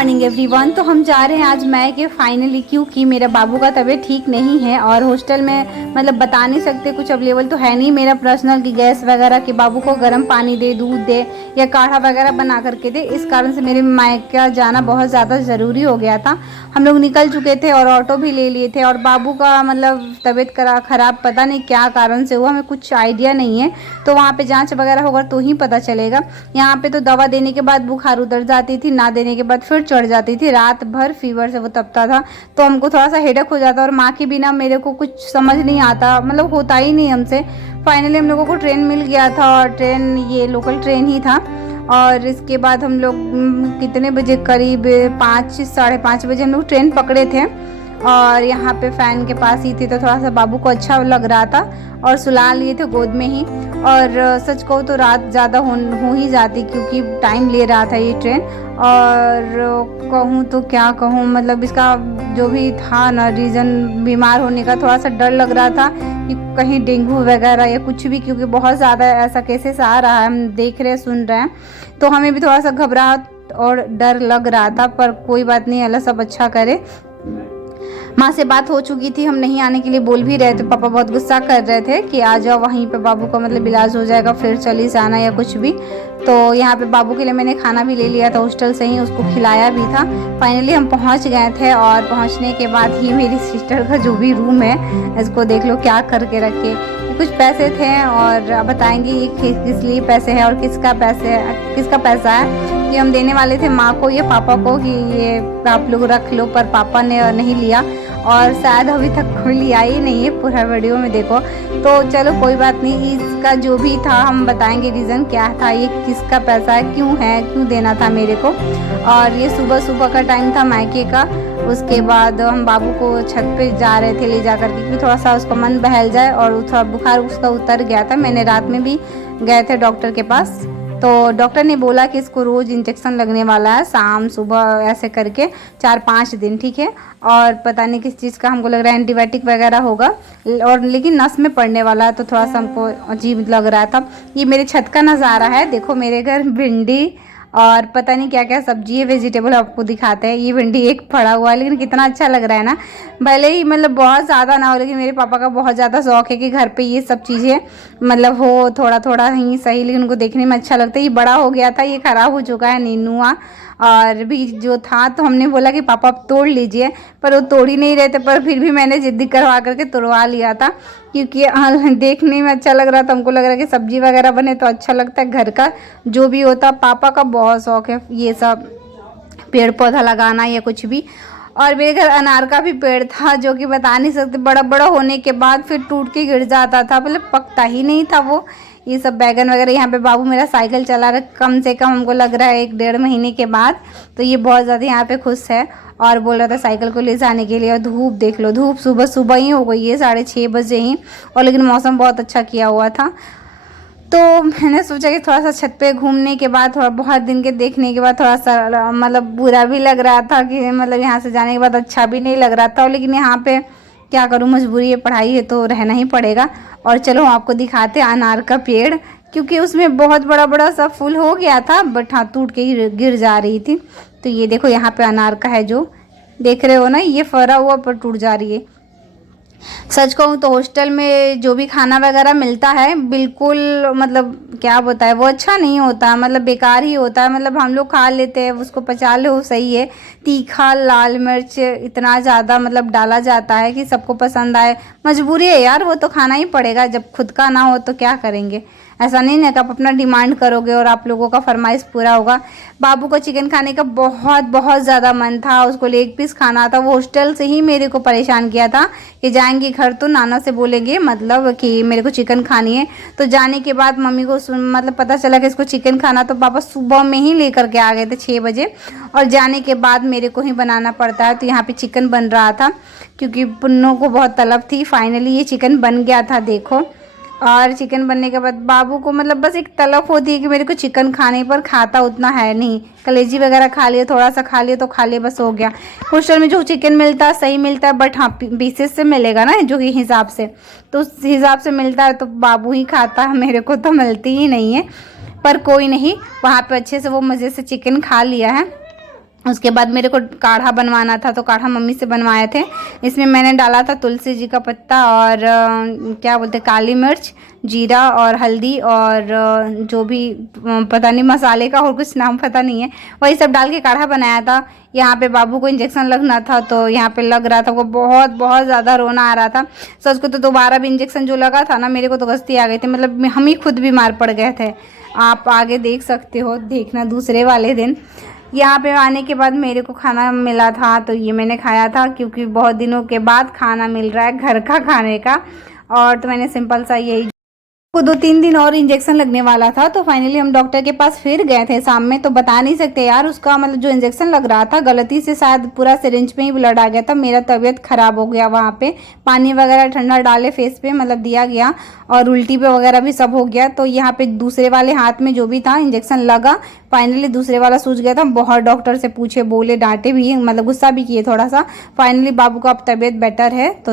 Morning everyone. तो हम जा रहे हैं आज मैके फाइनली, क्योंकि मेरा बाबू का तबीयत ठीक नहीं है और हॉस्टल में मतलब बता नहीं सकते, कुछ अवेलेबल तो है नहीं मेरा पर्सनल की गैस वगैरह कि बाबू को गर्म पानी दे, दूध दे या काढ़ा वगैरह बना करके दे। इस कारण से मेरे मायका जाना बहुत ज़्यादा ज़रूरी हो गया था। हम लोग निकल चुके थे और ऑटो भी ले लिए थे और बाबू का मतलब तबीयत ख़राब पता नहीं क्या कारण से हुआ, हमें कुछ आइडिया नहीं है। तो वहाँ पे जांच वगैरह होगा तो ही पता चलेगा। यहाँ पे तो दवा देने के बाद बुखार उतर जाती थी, ना देने के बाद फिर चढ़ जाती थी, रात भर फीवर से वो तपता था। तो हमको थोड़ा सा हेडेक हो जाता और माँ के बिना मेरे को कुछ समझ नहीं आता, मतलब होता ही नहीं हमसे। फाइनली हम लोगों को ट्रेन मिल गया था और ट्रेन ये लोकल ट्रेन ही था। और इसके बाद हम लोग कितने बजे, करीब 5 साढ़े 5 बजे हम लोग ट्रेन पकड़े थे और यहाँ पे फ़ैन के पास ही थे। तो थोड़ा सा बाबू को अच्छा लग रहा था और सुला लिए थे गोद में ही। और सच कहूँ तो रात ज़्यादा हो ही जाती क्योंकि टाइम ले रहा था ये ट्रेन। और कहूँ तो क्या कहूँ, मतलब इसका जो भी था ना रीज़न बीमार होने का, थोड़ा सा डर लग रहा था कि कहीं डेंगू वगैरह या कुछ भी, क्योंकि बहुत ज़्यादा ऐसा केसेस आ रहा है, हम देख रहे सुन रहे हैं। तो हमें भी थोड़ा सा घबराहट और डर लग रहा था, पर कोई बात नहीं, अल्लाह सब अच्छा करे। माँ से बात हो चुकी थी, हम नहीं आने के लिए बोल भी रहे थे। पापा बहुत गुस्सा कर रहे थे कि आ जाओ, वहीं पे बाबू का मतलब इलाज हो जाएगा, फिर चली जाना या कुछ भी। तो यहाँ पे बाबू के लिए मैंने खाना भी ले लिया था हॉस्टल से ही, उसको खिलाया भी था। फाइनली हम पहुँच गए थे और पहुँचने के बाद ही मेरी सिस्टर का जो भी रूम है, इसको देख लो क्या करके रखे। कुछ पैसे थे और बताएंगे ये किस लिए पैसे है और किसका पैसा है। ये हम देने वाले थे माँ को या पापा को कि ये आप लोग रख लो, पर पापा ने नहीं लिया और शायद अभी तक कोई लिया ही नहीं है, पूरा वीडियो में देखो। तो चलो कोई बात नहीं, इसका जो भी था हम बताएंगे रीज़न क्या था, ये किसका पैसा है, क्यों देना था मेरे को। और ये सुबह का टाइम था मायके का। उसके बाद हम बाबू को छत पे जा रहे थे ले जा कर के, क्योंकि थोड़ा सा उसका मन बहल जाए और थोड़ा बुखार उसका उतर गया था। मैंने रात में भी गए थे डॉक्टर के पास, तो डॉक्टर ने बोला कि इसको रोज़ इंजेक्शन लगने वाला है, शाम सुबह ऐसे करके 4-5 दिन, ठीक है। और पता नहीं किस चीज़ का, हमको लग रहा है एंटीबायोटिक वगैरह होगा, और लेकिन नस में पड़ने वाला है, तो थोड़ा सा हमको अजीब लग रहा था। ये मेरे छत का नज़ारा है, देखो मेरे घर भिंडी और पता नहीं क्या क्या सब्जी है, वेजिटेबल आपको दिखाते हैं। ये भिंडी एक पड़ा हुआ है, लेकिन कितना अच्छा लग रहा है ना। भले ही मतलब बहुत ज़्यादा ना हो, लेकिन मेरे पापा का बहुत ज़्यादा शौक है कि घर पे ये सब चीज़ें मतलब हो, थोड़ा थोड़ा ही सही, लेकिन उनको देखने में अच्छा लगता है। ये बड़ा हो गया था, ये ख़राब हो चुका है नीनुआ, और भी जो था तो हमने बोला कि पापा आप तोड़ लीजिए, पर वो तोड़ ही नहीं रहे थे। पर फिर भी मैंने जिद्दी करवा करके तोड़वा लिया था, क्योंकि देखने में अच्छा लग रहा था। हमको लग रहा है कि सब्जी वगैरह बने तो अच्छा लगता है, घर का जो भी होता। पापा का बहुत शौक है ये सब पेड़ पौधा लगाना या कुछ भी। और मेरे घर अनार का भी पेड़ था, जो कि बता नहीं सकते, बड़ा बड़ा होने के बाद फिर टूट के गिर जाता था, मतलब पकता ही नहीं था वो। ये सब बैगन वगैरह। यहाँ पे बाबू मेरा साइकिल चला रहा है, कम से कम हमको लग रहा है 1-1.5 महीने के बाद। तो ये बहुत ज़्यादा यहाँ पे खुश है और बोल रहा था साइकिल को ले जाने के लिए। और धूप देख लो, धूप सुबह ही हो गई है, 6:30 बजे ही, और लेकिन मौसम बहुत अच्छा किया हुआ था। तो मैंने सोचा कि थोड़ा सा छत पे घूमने के बाद, थोड़ा बहुत दिन के देखने के बाद, थोड़ा सा मतलब बुरा भी लग रहा था कि मतलब यहाँ से जाने के बाद अच्छा भी नहीं लग रहा था, लेकिन यहाँ पे क्या करूँ, मजबूरी है, पढ़ाई है तो रहना ही पड़ेगा। और चलो आपको दिखाते अनार का पेड़, क्योंकि उसमें बहुत बड़ा सा फूल हो गया था, बट हाँ टूट के गिर जा रही थी। तो ये देखो यहाँ पे अनार का है, जो देख रहे हो ना, ये फरा हुआ पर टूट जा रही है। सच कहूँ तो हॉस्टल में जो भी खाना वगैरह मिलता है, बिल्कुल मतलब क्या बताए, वो अच्छा नहीं होता, मतलब बेकार ही होता है। मतलब हम लोग खा लेते हैं, उसको पचा लो सही है, तीखा लाल मिर्च इतना ज़्यादा मतलब डाला जाता है कि सबको पसंद आए। मजबूरी है यार, वो तो खाना ही पड़ेगा, जब खुद का ना हो तो क्या करेंगे। ऐसा नहीं ना कि आप अपना डिमांड करोगे और आप लोगों का फरमाइश पूरा होगा। बाबू को चिकन खाने का बहुत ज़्यादा मन था, उसको लेग पीस खाना था। वो हॉस्टल से ही मेरे को परेशान किया था कि जाएंगे घर तो नाना से बोलेंगे मतलब कि मेरे को चिकन खानी है। तो जाने के बाद मम्मी को मतलब पता चला कि इसको चिकन खाना, तो पापा सुबह में ही लेकर के आ गए थे 6 बजे, और जाने के बाद मेरे को ही बनाना पड़ता है। तो यहाँ पे चिकन बन रहा था, क्योंकि पुन्नों को बहुत तलब थी। फाइनली ये चिकन बन गया था, देखो। और चिकन बनने के बाद बाबू को मतलब बस एक तलब होती है कि मेरे को चिकन खाने, पर खाता उतना है नहीं। कलेजी वगैरह खा लिए, थोड़ा सा खा लिए तो खा लिए, बस हो गया। हॉस्टल में जो चिकन मिलता है सही मिलता है, बट हाँ पीसेस से मिलेगा ना, जो कि हिसाब से, तो उस हिसाब से मिलता है, तो बाबू ही खाता है, मेरे को तो मिलती ही नहीं है। पर कोई नहीं, वहाँ पे अच्छे से वो मज़े से चिकन खा लिया है। उसके बाद मेरे को काढ़ा बनवाना था, तो काढ़ा मम्मी से बनवाए थे। इसमें मैंने डाला था तुलसी जी का पत्ता और क्या बोलते हैं, काली मिर्च, जीरा और हल्दी और जो भी पता नहीं मसाले का और कुछ नाम पता नहीं है, वही सब डाल के काढ़ा बनाया था। यहाँ पे बाबू को इंजेक्शन लगना था, तो यहाँ पे लग रहा था, वो बहुत बहुत ज़्यादा रोना आ रहा था। सच को तो दोबारा भी इंजेक्शन जो लगा था ना, मेरे को तो गस्ती आ गई थी, मतलब हम ही खुद बीमार पड़ गए थे। आप आगे देख सकते हो, देखना दूसरे वाले दिन। यहाँ पे आने के बाद मेरे को खाना मिला था, तो ये मैंने खाया था, क्योंकि बहुत दिनों के बाद खाना मिल रहा है घर का खाने का। और तो मैंने सिंपल सा यही को 2-3 दिन और इंजेक्शन लगने वाला था, तो फाइनली हम डॉक्टर के पास फिर गए थे शाम में। तो बता नहीं सकते यार, उसका मतलब जो इंजेक्शन लग रहा था गलती से शायद पूरा सिरिंज में ही ब्लड आ गया था। मेरा तबीयत ख़राब हो गया वहाँ पे, पानी वगैरह ठंडा डाले फेस पे मतलब दिया गया, और उल्टी पे वगैरह भी सब हो गया। तो यहाँ पे दूसरे वाले हाथ में जो भी था इंजेक्शन लगा, फाइनली दूसरे वाला सूझ गया था। बहुत डॉक्टर से पूछे, बोले, डांटे भी, मतलब गुस्सा भी किए थोड़ा सा। फाइनली बाबू का अब तबीयत बेटर है। तो